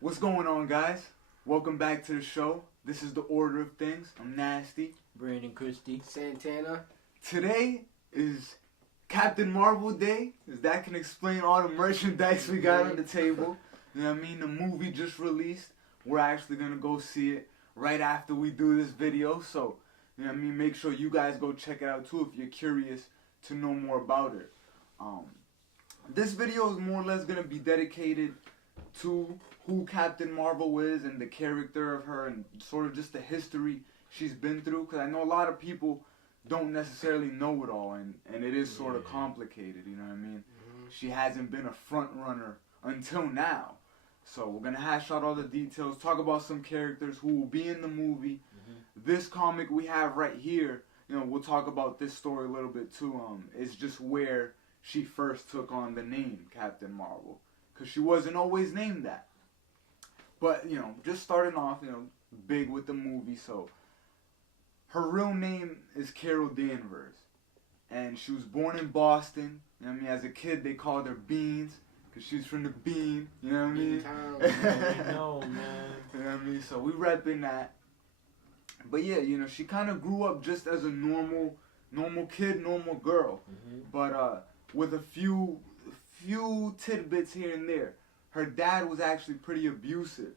What's going on, guys? Welcome back to the show. This is the order of things. I'm Nasty. Brandon Christie. Santana. Today is Captain Marvel Day, as that can explain all the merchandise we got on the table. You know what I mean? The movie just released. We're actually going to go see it right after we do this video. So, you know what I mean? Make sure you guys go check it out too if you're curious to know more about it. This video is more or less going to be dedicated to who Captain Marvel is and the character of her and sort of just the history she's been through, because I know a lot of people don't necessarily know it all, and it is sort of complicated, you know what I mean? She hasn't been a front runner until now. So we're going to hash out all the details, talk about some characters who will be in the movie. This comic we have right here, you know, we'll talk about this story a little bit too. It's just where she first took on the name Captain Marvel, because she wasn't always named that. But, you know, just starting off, you know, big with the movie. So her real name is Carol Danvers, and she was born in Boston. You know what I mean? As a kid, they called her Beans, because she was from the Bean. You know what I mean? No, man. You know what I mean? So we repping that. But yeah, you know, she kind of grew up just as a normal kid, normal girl. But with a few tidbits here and there. Her dad was actually pretty abusive.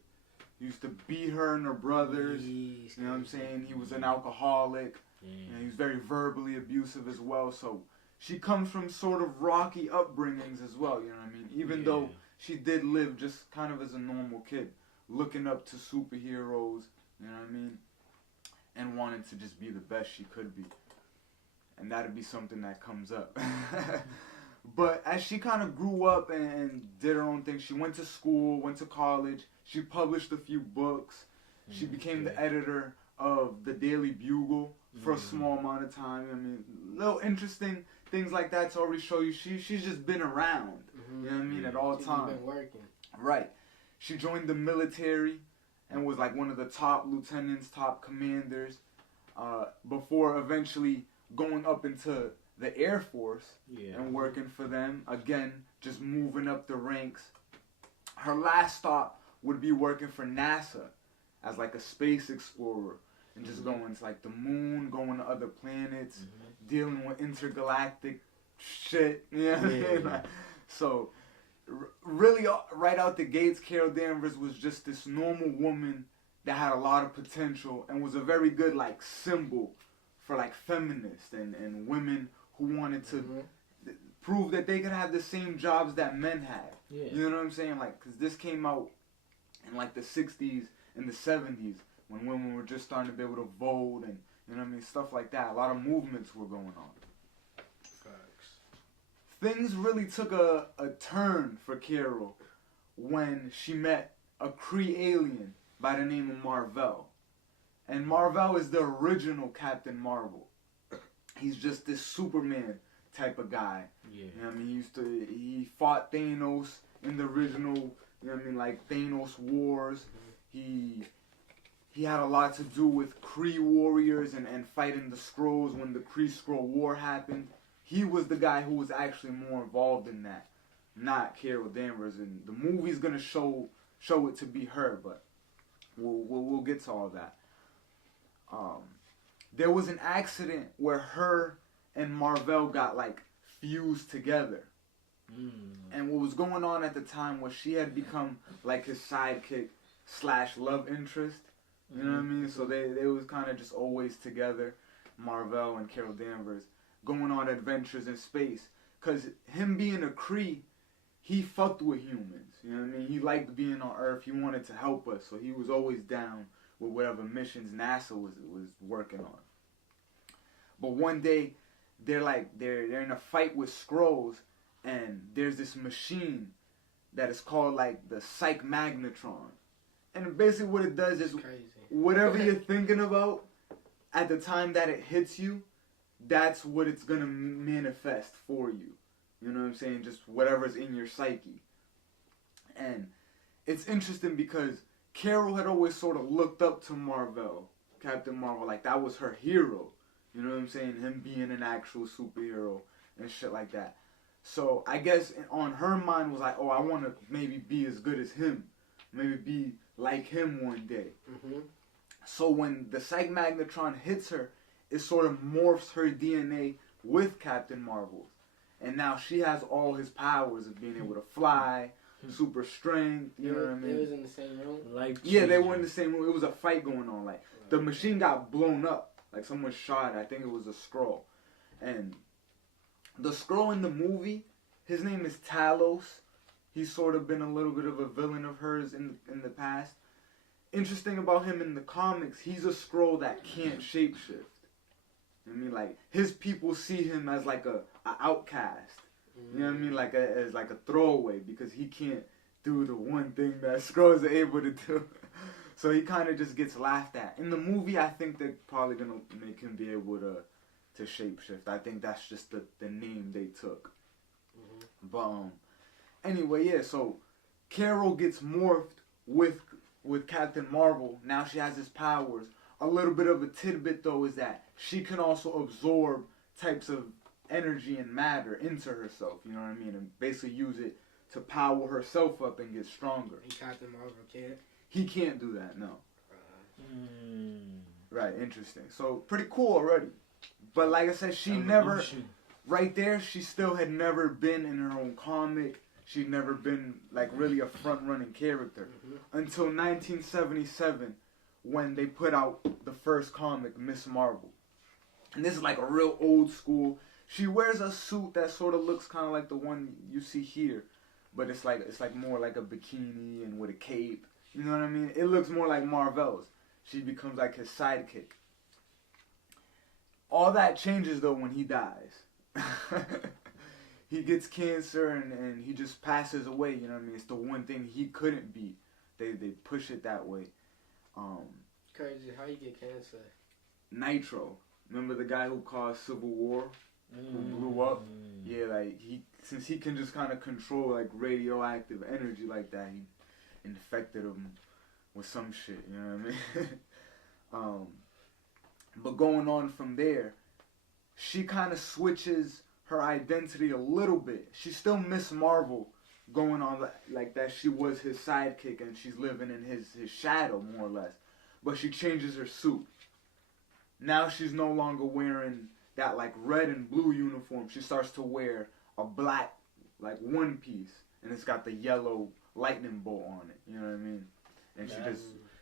He used to beat her and her brothers. You know what I'm saying? He was an alcoholic. And he was very verbally abusive as well. So she comes from sort of rocky upbringings as well, you know what I mean? Even though she did live just kind of as a normal kid, looking up to superheroes, you know what I mean? And wanting to just be the best she could be. And that'd be something that comes up. But as she kind of grew up and did her own thing, she went to school, went to college, she published a few books, she became the editor of the Daily Bugle for a small amount of time. I mean, little interesting things like that to already show you she's just been around, you know what I mean, at all times. Been working. Right. She joined the military and was like one of the top lieutenants, top commanders, before eventually going up into the Air Force and working for them. Again, just moving up the ranks. Her last stop would be working for NASA as like a space explorer and just going to like the moon, going to other planets, dealing with intergalactic shit. You know what I mean? So really right out the gates, Carol Danvers was just this normal woman that had a lot of potential and was a very good like symbol for like feminists and women who wanted to prove that they could have the same jobs that men had. You know what I'm saying? Like, because this came out in like the 60s and the 70s when women were just starting to be able to vote and, you know what I mean, stuff like that. A lot of movements were going on. Facts. Things really took a turn for Carol when she met a Kree alien by the name of Marvel. And Marvel is the original Captain Marvel. He's just this Superman type of guy. You know what I mean? He fought Thanos in the original, you know what I mean, like Thanos Wars. He had a lot to do with Kree warriors and fighting the Skrulls when the Kree-Skrull War happened. He was the guy who was actually more involved in that, not Carol Danvers. And the movie's gonna show it to be her, but we'll get to all that. There was an accident where her and Marvel got like fused together. And what was going on at the time was she had become like his sidekick / love interest. You know what I mean? So they was kind of just always together, Marvel and Carol Danvers, going on adventures in space. Because him being a Kree, he fucked with humans. You know what I mean? He liked being on Earth. He wanted to help us. So he was always down with whatever missions NASA was working on. But one day, they're in a fight with Skrulls, and there's this machine that is called like the Psych Magnetron. And basically what it does is whatever you're thinking about at the time that it hits you, that's what it's gonna manifest for you. You know what I'm saying? Just whatever's in your psyche. And it's interesting because Carol had always sort of looked up to Marvel, Captain Marvel, like that was her hero. You know what I'm saying? Him being an actual superhero and shit like that. So I guess on her mind was like, oh, I want to maybe be as good as him. maybe be like him one day. Mm-hmm. So when the Psych Magnetron hits her, it sort of morphs her DNA with Captain Marvel's. And now she has all his powers of being able to fly, super strength, you know what I mean? They was in the same room? Yeah, they were in the same room. It was a fight going on. Like, the machine got blown up. Like, someone shot it. I think it was a Skrull. And the Skrull in the movie, his name is Talos. He's sort of been a little bit of a villain of hers in the past. Interesting about him in the comics, he's a Skrull that can't shapeshift. I mean, like, his people see him as like a outcast. You know what I mean? Like as like a throwaway, because he can't do the one thing that Skrulls are able to do. So he kind of just gets laughed at. In the movie, I think they're probably gonna make him be able to shapeshift. I think that's just the name they took. But anyway, yeah. So Carol gets morphed with Captain Marvel. Now she has his powers. A little bit of a tidbit though is that she can also absorb types of energy and matter into herself, you know what I mean, and basically use it to power herself up and get stronger. And Captain Marvel can't? He can't do that, no. Right, interesting. So, pretty cool already. But like I said, she never, right there, she still had never been in her own comic. She'd never been, like, really a front-running character. Until 1977, when they put out the first comic, Miss Marvel. And this is like a real old school. She wears a suit that sort of looks kind of like the one you see here, but it's like more like a bikini and with a cape. You know what I mean? It looks more like Marvel's. She becomes like his sidekick. All that changes though when he dies. He gets cancer and he just passes away. You know what I mean? It's the one thing he couldn't be. They push it that way. Crazy. How you get cancer? Nitro. Remember the guy who caused Civil War? Who blew up? Yeah, like since he can just kind of control like radioactive energy like that, he infected him with some shit. You know what I mean? But going on from there, she kind of switches her identity a little bit. She's still Miss Marvel, going on like that. She was his sidekick and she's living in his shadow more or less. But she changes her suit. Now she's no longer wearing that like red and blue uniform. She starts to wear a black like one piece, and it's got the yellow lightning bolt on it. You know what I mean? And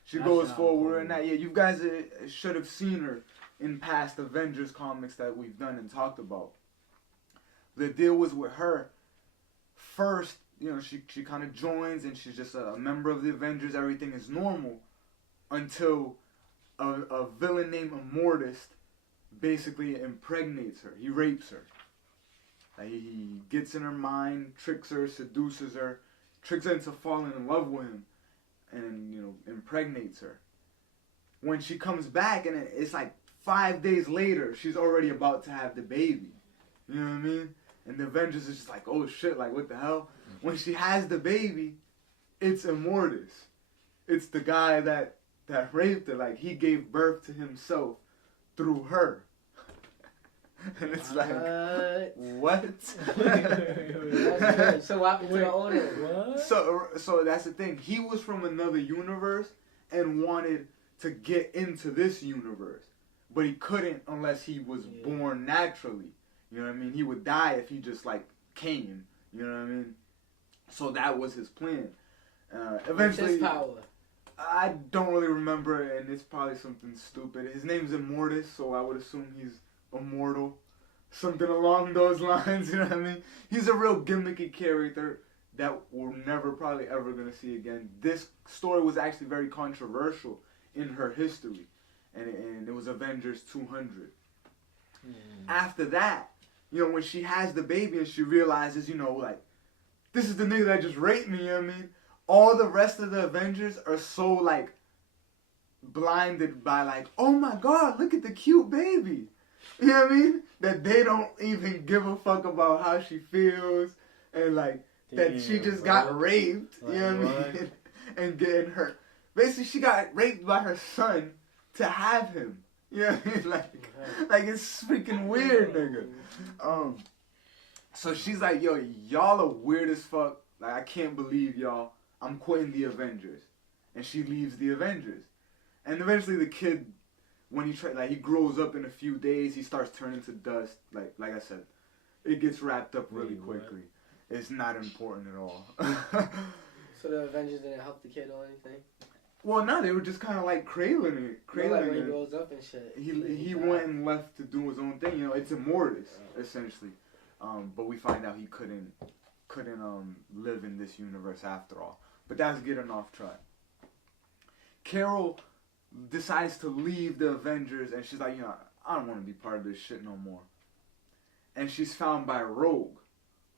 she goes forward and that. Yeah, you guys should have seen her in past Avengers comics that we've done and talked about. The deal was with her. First, you know, she kind of joins and she's just a member of the Avengers. Everything is normal until a villain named Immortus basically impregnates her. He rapes her. He gets in her mind, tricks her, seduces her, tricks her into falling in love with him, and, you know, impregnates her. When she comes back, and it's like 5 days later, she's already about to have the baby. You know what I mean? And the Avengers is just like, oh shit, like what the hell? When she has the baby, it's Immortus. It's the guy that raped her. Like, he gave birth to himself through her. And it's like, what? So what happened to the older? So that's the thing. He was from another universe and wanted to get into this universe. But he couldn't unless he was born naturally. You know what I mean? He would die if he just, like, came. You know what I mean? So that was his plan. Eventually... What's his power? I don't really remember, and it's probably something stupid. His name's Immortus, so I would assume he's immortal. Something along those lines, you know what I mean? He's a real gimmicky character that we're never probably ever going to see again. This story was actually very controversial in her history, and it was Avengers 200. After that, you know, when she has the baby and she realizes, you know, like, this is the nigga that just raped me, you know what I mean? All the rest of the Avengers are so, like, blinded by, like, oh my god, look at the cute baby. You know what I mean? That they don't even give a fuck about how she feels and, like, that she just got raped. Like, you know what I mean? And getting hurt. Basically, she got raped by her son to have him. You know what I mean? Like it's freaking weird, nigga. So she's like, yo, y'all are weird as fuck. Like, I can't believe y'all I'm quitting the Avengers. And she leaves the Avengers. And eventually the kid, when he grows up in a few days, he starts turning to dust. Like I said, it gets wrapped up really quickly. It's not important at all. So the Avengers didn't help the kid or anything? Well, no, they were just kind of like cradling it. Like when he grows up and shit. He went and left to do his own thing. You know, it's Immortus, essentially. But we find out he couldn't live in this universe after all. But that's getting off track. Carol decides to leave the Avengers, and she's like, you know, I don't want to be part of this shit no more. And she's found by Rogue.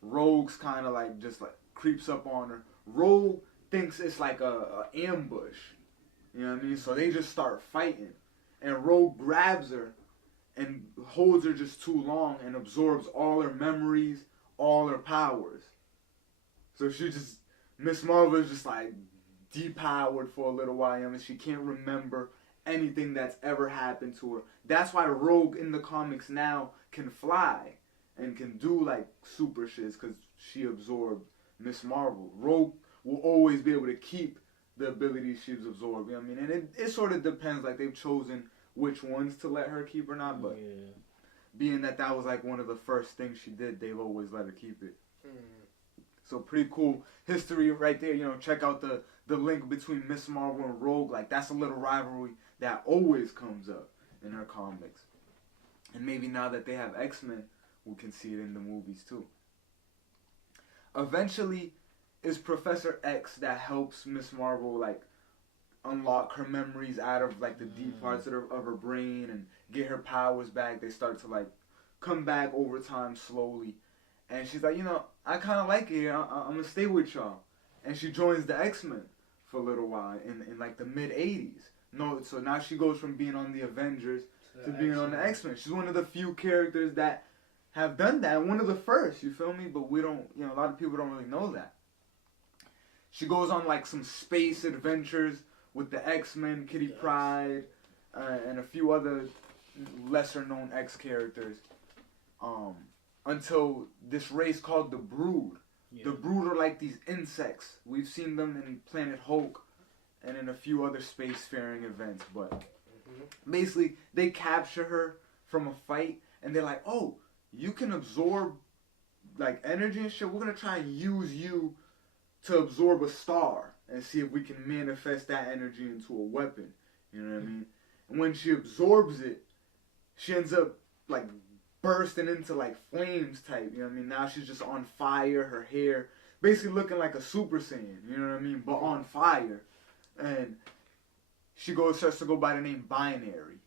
Rogue's kind of like just like creeps up on her. Rogue thinks it's like a ambush. You know what I mean? So they just start fighting. And Rogue grabs her and holds her just too long and absorbs all her memories, all her powers. So Miss Marvel is just like depowered for a little while. I mean, she can't remember anything that's ever happened to her. That's why Rogue in the comics now can fly and can do like super shits, because she absorbed Miss Marvel. Rogue will always be able to keep the abilities she's absorbed. You know what I mean? And it sort of depends. Like, they've chosen which ones to let her keep or not, but being that was like one of the first things she did, they've always let her keep it. So pretty cool history right there. You know, check out the link between Miss Marvel and Rogue. Like, that's a little rivalry that always comes up in her comics. And maybe now that they have X-Men, we can see it in the movies too. Eventually, it's Professor X that helps Miss Marvel like unlock her memories out of like the deep parts of her brain and get her powers back. They start to like come back over time slowly. And she's like, you know, I kind of like it here. I'm going to stay with y'all. And she joins the X-Men for a little while in like the mid-'80s. No, so now she goes from being on the Avengers to being on the X-Men. She's one of the few characters that have done that. One of the first, you feel me? But we don't, you know, a lot of people don't really know that. She goes on like some space adventures with the X-Men, Kitty Pryde, and a few other lesser-known X characters. Until this race called the Brood. Yeah. The Brood are like these insects. We've seen them in Planet Hulk and in a few other spacefaring events. But basically, they capture her from a fight, and they're like, oh, you can absorb like energy and shit. We're going to try and use you to absorb a star and see if we can manifest that energy into a weapon. You know what I mean? And when she absorbs it, she ends up like bursting into like flames type, you know what I mean? Now she's just on fire, her hair basically looking like a Super Saiyan, you know what I mean? But on fire. And she starts to go by the name Binary,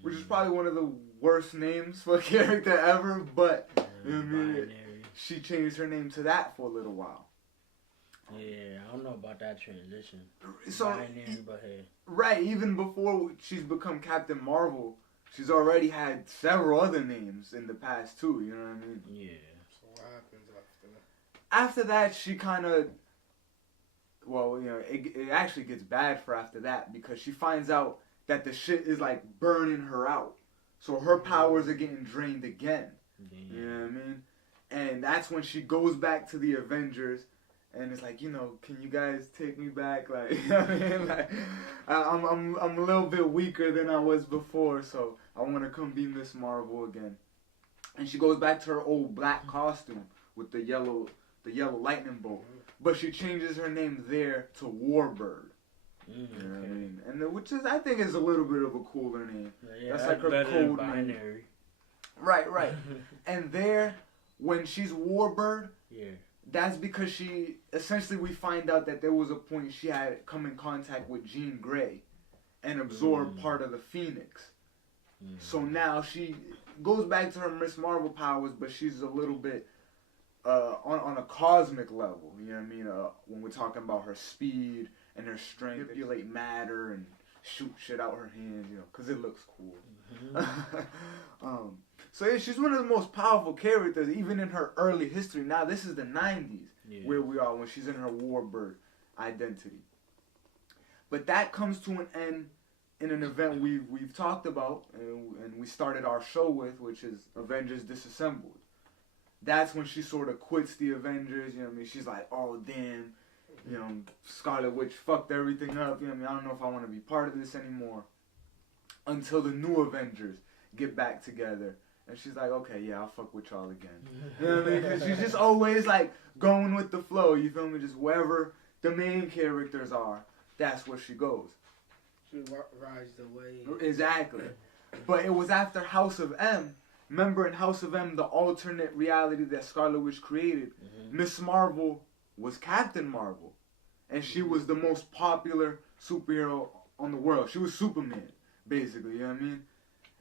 which is probably one of the worst names for a character ever, but you know what I mean? She changed her name to that for a little while. Yeah, I don't know about that transition. So, Binary, but hey. Right, even before she's become Captain Marvel, she's already had several other names in the past too, you know what I mean? Yeah. So what happens after that? After that, she kind of, well, you know, it actually gets bad for after that, because she finds out that the shit is like burning her out. So her powers are getting drained again. Damn. You know what I mean? And that's when she goes back to the Avengers. And it's like, you know, can you guys take me back? Like, you know what I mean? Like, I'm a little bit weaker than I was before, so I want to come be Miss Marvel again. And she goes back to her old black costume with the yellow lightning bolt, but she changes her name there to Warbird. You know what I mean? And which is, I think, is a little bit of a cooler name. Yeah, that's like her code name. Binary. Right. And there, when she's Warbird. Yeah. That's because we find out that there was a point she had come in contact with Jean Grey and absorbed part of the Phoenix. So now she goes back to her Miss Marvel powers, but she's a little bit on a cosmic level. You know what I mean? When we're talking about her speed and her strength, manipulate matter and shoot shit out her hands, you know, because it looks cool. So yeah, she's one of the most powerful characters, even in her early history. Now this is the 90s, where we are when she's in her Warbird identity. But that comes to an end in an event we've talked about and we started our show with, which is Avengers Disassembled. That's when she sort of quits the Avengers. You know what I mean? She's like, oh damn, You know, Scarlet Witch fucked everything up. You know what I mean? I don't know if I want to be part of this anymore. Until the new Avengers get back together. And she's like, okay, yeah, I'll fuck with y'all again. You know what I mean? Because she's just always like going with the flow. You feel me? Just wherever the main characters are, that's where she goes. She rides the wave. Exactly. But it was after House of M. Remember in House of M, the alternate reality that Scarlet Witch created, Miss Marvel was Captain Marvel. And she was the most popular superhero on the world. She was Superman, basically, you know what I mean?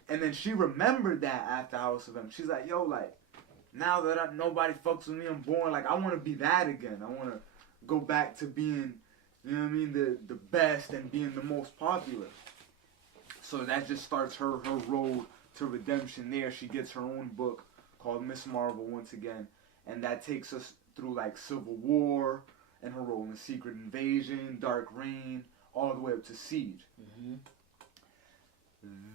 And then she remembered that after House of M. She's like, yo, like, now that nobody fucks with me, I'm born. Like, I want to be that again. I want to go back to being, you know what I mean, the best and being the most popular. So that just starts her road to redemption there. She gets her own book called Miss Marvel once again. And that takes us through, like, Civil War and her role in Secret Invasion, Dark Reign, all the way up to Siege. Mm-hmm.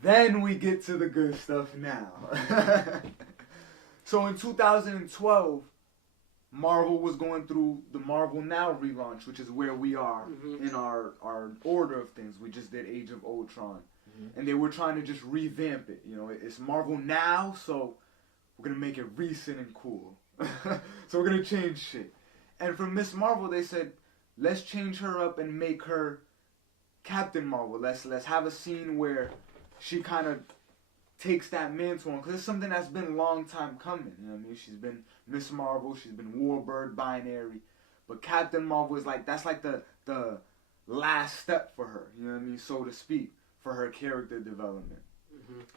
Then we get to the good stuff now. So in 2012, Marvel was going through the Marvel Now relaunch, which is where we are in our order of things. We just did Age of Ultron. And they were trying to just revamp it. You know, it's Marvel Now, so we're going to make it recent and cool. So we're going to change shit. And for Miss Marvel, they said, let's change her up and make her Captain Marvel. Let's have a scene where she kind of takes that mantle on, because it's something that's been a long time coming. You know what I mean? She's been Miss Marvel, she's been Warbird, Binary, but Captain Marvel is like, that's like the last step for her, you know what I mean, so to speak, for her character development.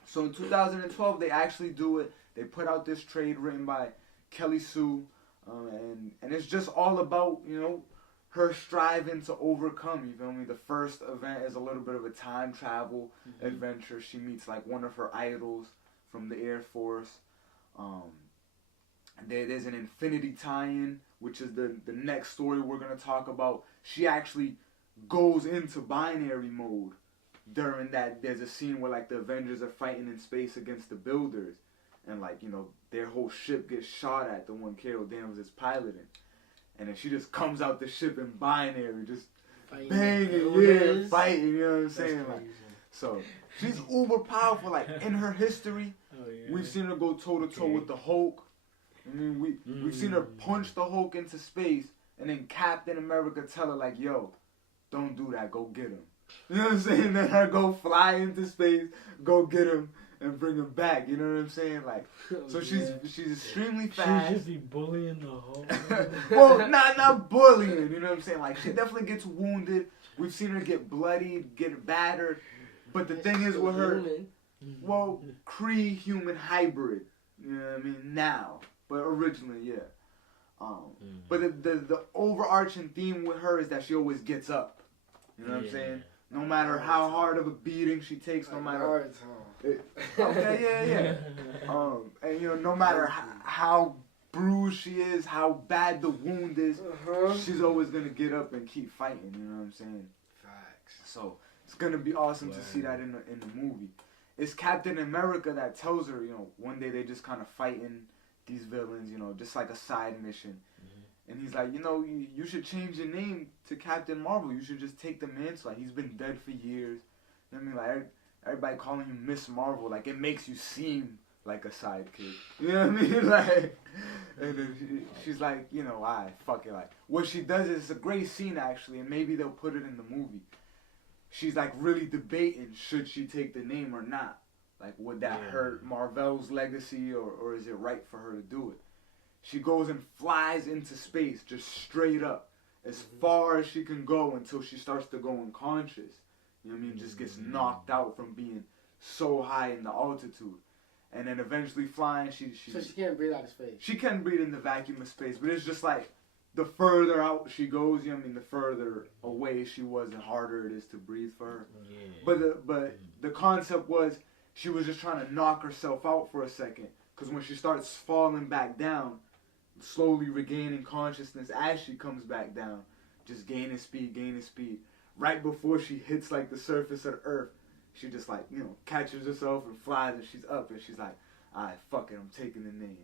So in 2012, they actually do it. They put out this trade written by Kelly Sue, and it's just all about, you know, her striving to overcome, you feel me? The first event is a little bit of a time travel adventure. She meets like one of her idols from the Air Force. There's an Infinity tie-in, which is the next story we're going to talk about. She actually goes into binary mode during that. There's a scene where like the Avengers are fighting in space against the Builders. And like, you know, their whole ship gets shot at, the one Carol Danvers is piloting. And then she just comes out the ship in binary, just banging, fighting, you know what I'm saying? Like, so, she's uber powerful, like, in her history, we've seen her go toe-to-toe with the Hulk. I mean, we've seen her punch the Hulk into space, and then Captain America tell her, like, yo, don't do that, go get him. You know what I'm saying? Then her go fly into space, go get him, and bring him back, you know what I'm saying? Like, so she's extremely fast. She should be bullying the whole. Well, not bullying, you know what I'm saying? Like, she definitely gets wounded. We've seen her get bloodied, get battered. But the thing is with her, well, Kree-human hybrid, you know what I mean? Now, but originally, yeah. But the overarching theme with her is that she always gets up. You know what I'm saying? No matter how hard of a beating she takes, no matter. Okay, yeah. And you know, no matter how bruised she is, how bad the wound is, she's always gonna get up and keep fighting. You know what I'm saying? Facts. So it's gonna be awesome to see that in the movie. It's Captain America that tells her, you know, one day they just kind of fighting these villains, you know, just like a side mission. And he's like, you know, you should change your name to Captain Marvel. You should just take the mantle. Like, he's been dead for years. You know what I mean? Like, everybody calling you Miss Marvel, like, it makes you seem like a sidekick. You know what I mean? Like, and then she's like, you know, fuck it. Like, what she does is, it's a great scene, actually, and maybe they'll put it in the movie. She's, like, really debating, should she take the name or not? Like, would that hurt Marvel's legacy, or is it right for her to do it? She goes and flies into space, just straight up, as far as she can go until she starts to go unconscious. You know what I mean? Just gets knocked out from being so high in the altitude. And then eventually flying, So she can't breathe out of space? She can breathe in the vacuum of space, but it's just like, the further out she goes, you know what I mean, the further away she was, the harder it is to breathe for her. But the concept was, she was just trying to knock herself out for a second. Because when she starts falling back down, slowly regaining consciousness as she comes back down, just gaining speed. Right before she hits like the surface of the earth, she just like, you know, catches herself and flies, and she's up, and she's like, alright, fuck it, I'm taking the name.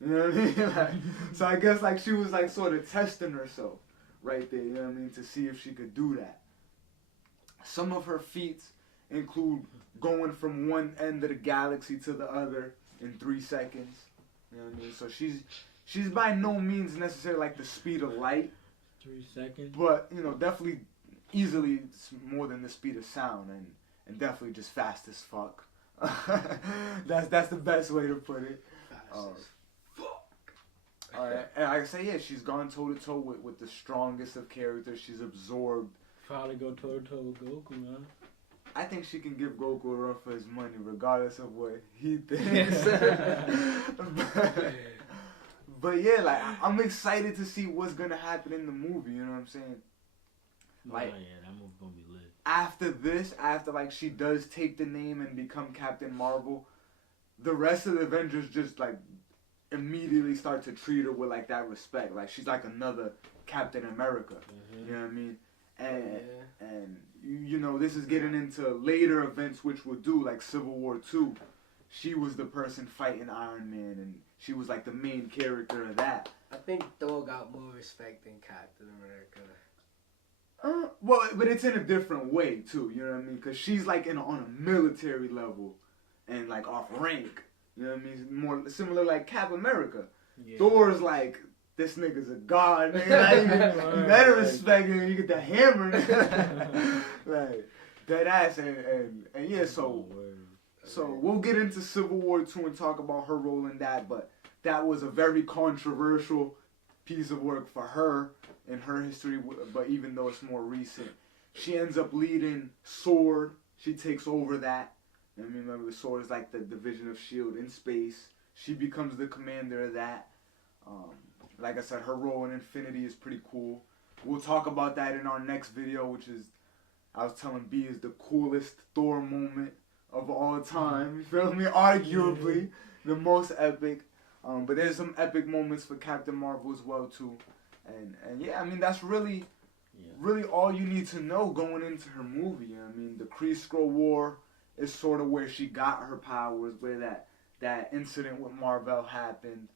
You know what I mean? Like, so I guess like she was like sort of testing herself, right there, you know what I mean, to see if she could do that. Some of her feats include going from one end of the galaxy to the other in 3 seconds. You know what I mean? So she's by no means necessarily like the speed of light. 3 seconds. But, you know, definitely easily more than the speed of sound, and definitely just fast as fuck. That's the best way to put it. Alright, and like I say, yeah, she's gone toe to toe with the strongest of characters. She's absorbed. Probably go toe to toe with Goku, man. I think she can give Goku a run for his money, regardless of what he thinks. But yeah, like I'm excited to see what's gonna happen in the movie. You know what I'm saying? Like, yeah, that movie gonna be lit. After like she does take the name and become Captain Marvel, the rest of the Avengers just like immediately start to treat her with like that respect. Like she's like another Captain America. Mm-hmm. You know what I mean? And you know, this is getting into later events which we'll do, like Civil War 2. She was the person fighting Iron Man, and she was like the main character of that. I think Thor got more respect than Captain America. Well, but it's in a different way too. You know what I mean? Because she's like on a military level, and like off rank. You know what I mean? More similar like Cap America. Yeah. Thor's like, this nigga's a god, nigga. You better respect him. You get the hammer, nigga. Like that ass, and yeah. So we'll get into Civil War 2 and talk about her role in that. But that was a very controversial piece of work for her in her history. But even though it's more recent, she ends up leading SWORD. She takes over that. I mean, remember, the SWORD is like the division of S.H.I.E.L.D. in space. She becomes the commander of that. Like I said, her role in Infinity is pretty cool. We'll talk about that in our next video, which is, I was telling B, is the coolest Thor moment of all time. You feel me? Arguably the most epic. But there's some epic moments for Captain Marvel as well too. And yeah, I mean, that's really all you need to know going into her movie. You know what I mean, the Kree-Skrull War is sort of where she got her powers, where that incident with Marvel happened.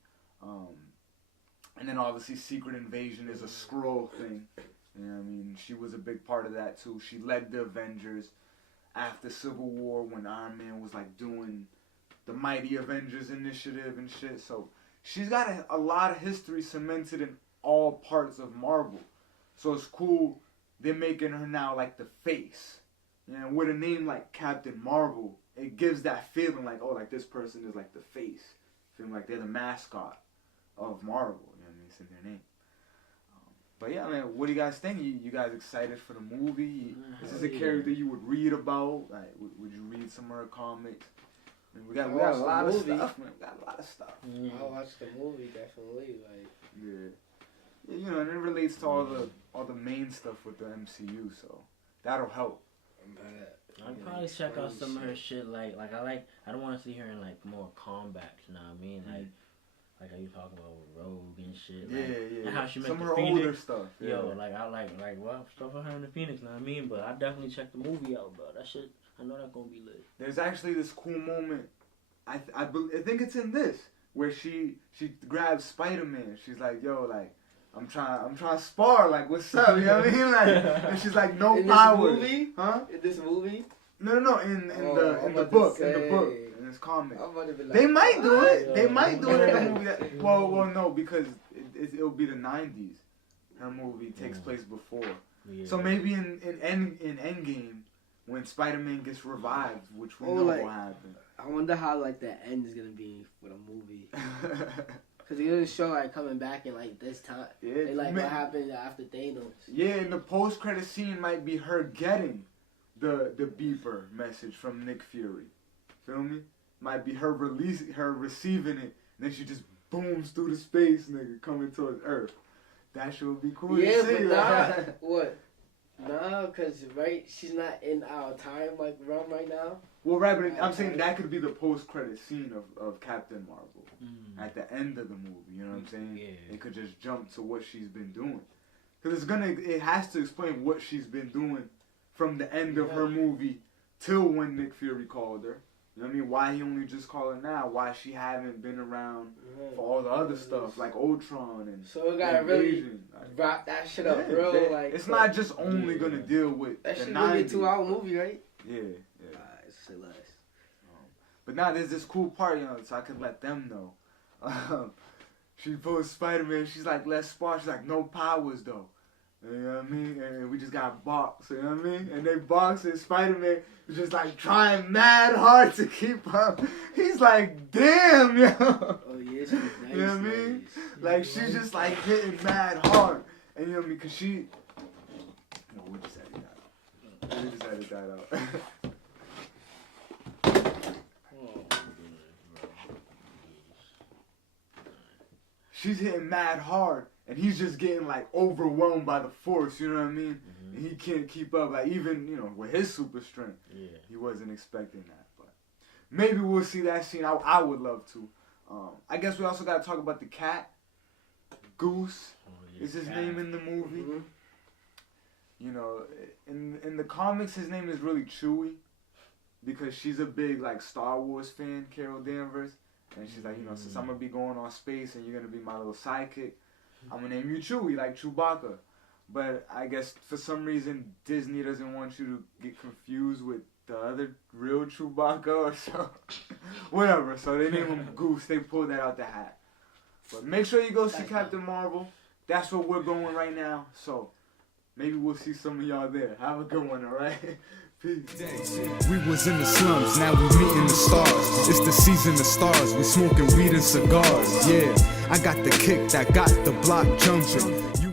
And then obviously Secret Invasion is a Skrull thing. You know what I mean? She was a big part of that too. She led the Avengers after Civil War when Iron Man was like doing the Mighty Avengers initiative and shit. So she's got a lot of history cemented in all parts of Marvel. So it's cool they're making her now like the face. You know, with a name like Captain Marvel, it gives that feeling like, oh, like this person is like the face. Feeling like they're the mascot of Marvel. You know what I mean? It's in their name. But yeah, I mean, what do you guys think? You guys excited for the movie? Is this a character you would read about? Like, would you read some of her comics? I mean, we got a lot of stuff, man. We got a lot of stuff. I'll watch the movie, definitely. Like, yeah, you know, and it relates to all the main stuff with the MCU, so that'll help. I'd probably check out some of her shit. Like I don't want to see her in like more combat. You know what I mean? Like how you talking about Rogue and shit. Like, and how she met some the of her Phoenix. older stuff. Yeah. Yo, like I like stuff with her in the Phoenix. You know what I mean? But I definitely check the movie out, bro. That shit, I know that's gonna be lit. There's actually this cool moment. I think it's in this where she grabs Spider-Man. She's like, yo, like, I'm trying to spar, like, what's up? You know what I mean? Like, and she's like, no power. In this movie? Huh? In this movie? No, in the book, in this comic. Like, they might do it. They might do it in the movie. Well, no, because it'll be the 90s. Her movie takes place before. Yeah. So maybe in Endgame, when Spider-Man gets revived, which we know will happen. I wonder how like the end is gonna be for the movie. Cause he doesn't show like coming back in like this time. Yeah, and, like what happened after Thanos. Yeah, and the post-credit scene might be her getting the beeper message from Nick Fury. Feel me? Might be her receiving it, and then she just booms through the space, nigga, coming towards Earth. That shit would be cool. Yeah, to see, but nah, what? No, cause she's not in our time like realm right now. Well, right, but I'm saying that could be the post-credit scene of Captain Marvel at the end of the movie. You know what I'm saying? Yeah. It could just jump to what she's been doing, because it has to explain what she's been doing from the end of her movie till when Nick Fury called her. You know what I mean? Why he only just call her now? Why she haven't been around for all the other stuff like Ultron and so we gotta really wrap that shit up, bro. Like it's not just only gonna deal with that the shit 90s. Gonna be a 2-hour movie, right? Yeah. Alright, say less. But now there's this cool part, so I can let them know. She pulls Spider-Man. She's like, let's spar. She's like, no powers though. You know what I mean? And we just got boxed. You know what I mean? And they box and Spider-Man is just like trying mad hard to keep up. He's like, damn, yo. Oh yeah, she's nice. You know what I mean? Like she's just like hitting mad hard. And you know what I mean? Cause she. No, we'll just edit that out. We'll just edit that out. She's hitting mad hard, and he's just getting like overwhelmed by the force. You know what I mean? Mm-hmm. And he can't keep up. Like even with his super strength, he wasn't expecting that. But maybe we'll see that scene. I would love to. I guess we also got to talk about the cat. Goose is his name in the movie. Mm-hmm. You know, in the comics, his name is really Chewie, because she's a big like Star Wars fan, Carol Danvers. And she's like, since I'm going to be going on space and you're going to be my little sidekick, I'm going to name you Chewie, like Chewbacca. But I guess for some reason, Disney doesn't want you to get confused with the other real Chewbacca or so. Whatever. So they name him Goose. They pulled that out the hat. But make sure you go see Captain Marvel. That's where we're going right now. So maybe we'll see some of y'all there. Have a good one, all right? Peace. We was in the slums, now we meeting the stars. It's the season of stars, we smoking weed and cigars. Yeah, I got the kick that got the block jumping.